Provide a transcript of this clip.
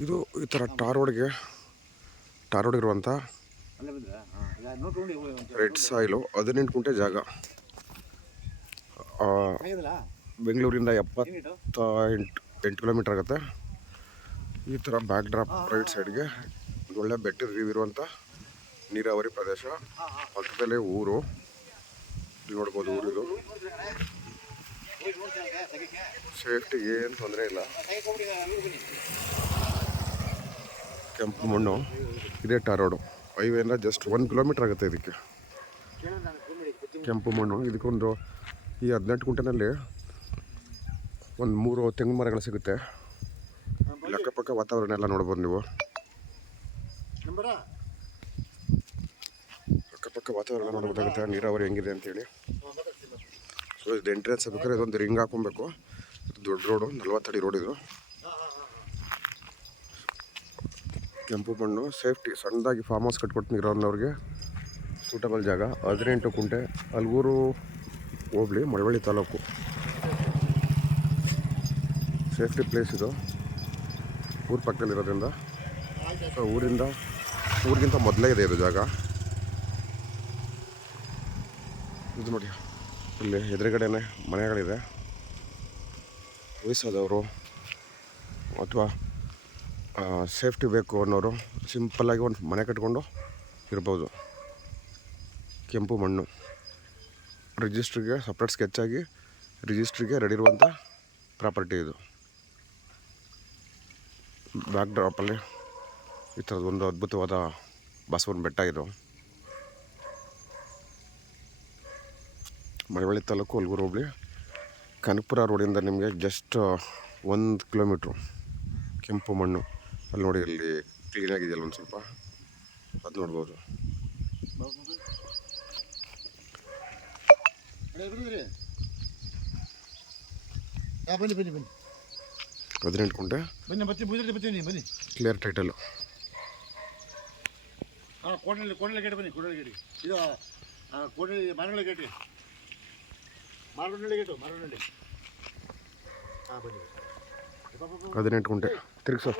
ಇದು ಈ ಥರ ಟಾರ್ ರೋಡ್ ಇರುವಂಥ ರೆಡ್ ಸಾಯಿಲು 18 ಗುಂಟೆ ಜಾಗ. ಬೆಂಗಳೂರಿಂದ 78 ಕಿಲೋಮೀಟರ್ ಆಗುತ್ತೆ. ಈ ಥರ ಬ್ಯಾಕ್ ಡ್ರಾಪ್ ರೈಟ್ ಸೈಡ್ಗೆ ಒಳ್ಳೆ ಬೆಟ್ಟದ ವ್ಯೂ ಇರುವಂಥ ನೀರಾವರಿ ಪ್ರದೇಶ. ಪಕ್ಕದಲ್ಲೇ ಊರು, ಇಲ್ಲಿ ನೋಡ್ಬೋದು ಊರಿದು. ಸೇಫ್ಟಿಗೆ ಏನು ತೊಂದರೆ ಇಲ್ಲ. ಕೆಂಪು ಮಣ್ಣು, ಇದೇ ಟಾರ್ ರೋಡು. ಹೈವೇಯಿಂದ ಜಸ್ಟ್ 1 ಕಿಲೋಮೀಟರ್ ಆಗುತ್ತೆ ಇದಕ್ಕೆ. ಕೆಂಪು ಮಣ್ಣು. ಇದಕ್ಕೊಂದು ಈ 18 ಗುಂಟೆನಲ್ಲಿ ಒಂದು 3 ತೆಂಗಿನ ಮರಗಳು ಸಿಗುತ್ತೆ. ಇಲ್ಲಿ ಅಕ್ಕಪಕ್ಕ ವಾತಾವರಣ ಎಲ್ಲ ನೋಡ್ಬೋದು ನೀವು. ಅಕ್ಕಪಕ್ಕ ವಾತಾವರಣ ನೋಡ್ಬೋದಾಗುತ್ತೆ ನೀರಾವರಿ ಹೆಂಗಿದೆ ಅಂತೇಳಿ. ಸೊ ಇದು ಎಂಟ್ರೆನ್ಸ್ ಬೇಕಾದ್ರೆ ಇದೊಂದು ರಿಂಗ್ ಹಾಕೊಬೇಕು. ದೊಡ್ಡ ರೋಡು, 40 ಅಡಿ ರೋಡ್ ಇದು. ಕೆಂಪು ಮಣ್ಣು, ಸೇಫ್ಟಿ. ಸಣ್ಣದಾಗಿ ಫಾರ್ಮ್ ಹೌಸ್ ಕಟ್ಕೊಡ್ತೀನಿ ಇರೋನವ್ರಿಗೆ ಸೂಟಬಲ್ ಜಾಗ. 18 ಗುಂಟೆ, ಅಲ್ಗೂರು ಹೋಬಳಿ, ಮಳವಳ್ಳಿ ತಾಲೂಕು. ಸೇಫ್ಟಿ ಪ್ಲೇಸ್ ಇದು, ಊರ ಪಕ್ಕದಲ್ಲಿರೋದ್ರಿಂದ. ಸೊ ಊರಿಗಿಂತ ಮೊದಲೇ ಇದೆ ಇದು ಜಾಗ. ಇದು ನೋಡಿ, ಇಲ್ಲಿ ಎದುರುಗಡೆನೆ ಮನೆಗಳಿದೆ. ವಯಸ್ಸಾದವರು ಅಥವಾ ಸೇಫ್ಟಿ ಬೇಕು ಅನ್ನೋರು ಸಿಂಪಲ್ಲಾಗಿ ಒಂದು ಮನೆ ಕಟ್ಕೊಂಡು ಇರ್ಬೋದು. ಕೆಂಪು ಮಣ್ಣು ರಿಜಿಸ್ಟ್ರಿಗೆ ಸಪ್ರೇಟ್ ಸ್ಕೆಚ್ಚಾಗಿ ರಿಜಿಸ್ಟ್ರಿಗೆ ರೆಡಿ ಇರುವಂಥ ಪ್ರಾಪರ್ಟಿ ಇದು. ಬ್ಯಾಕ್ ಡ್ರಾಪಲ್ಲಿ ಈ ಥರದ್ದು ಒಂದು ಅದ್ಭುತವಾದ ಬಸವನ ಬೆಟ್ಟ ಇದು. ಮಳವಳ್ಳಿ ತಾಲೂಕು, ಅಲ್ಗೂರು ಹೋಬಳಿ, ಕನಕಪುರ ರೋಡಿಂದ ನಿಮಗೆ ಜಸ್ಟ್ 1 ಕಿಲೋಮೀಟ್ರು. ಕೆಂಪು ಮಣ್ಣು ಅಲ್ಲಿ ನೋಡಿ, ಅಲ್ಲಿ ಕ್ಲೀನಾಗಿದೆಯಲ್ಲ ಒಂದು ಸ್ವಲ್ಪ, ಅದು ನೋಡ್ಬೋದು. ಬನ್ನಿ 18 ಗುಂಟೆ, ಬನ್ನಿ ಕ್ಲಿಯರ್ ಟೈಟಲು. ಕೋಟೆ ಗೇಟ್ ಬನ್ನಿ, ಕೋಟೆ ಗೇಟ್ ಇದು ಕೋಟೆ ಮಾರನಹಳ್ಳಿ ಗೇಟ್, ಮಾರನಹಳ್ಳಿ ಗೇಟು, ಮಾರನಹಳ್ಳಿ. ಬನ್ನಿ 18 ಗುಂಟೆ ತಿರುಗಿಸೋ.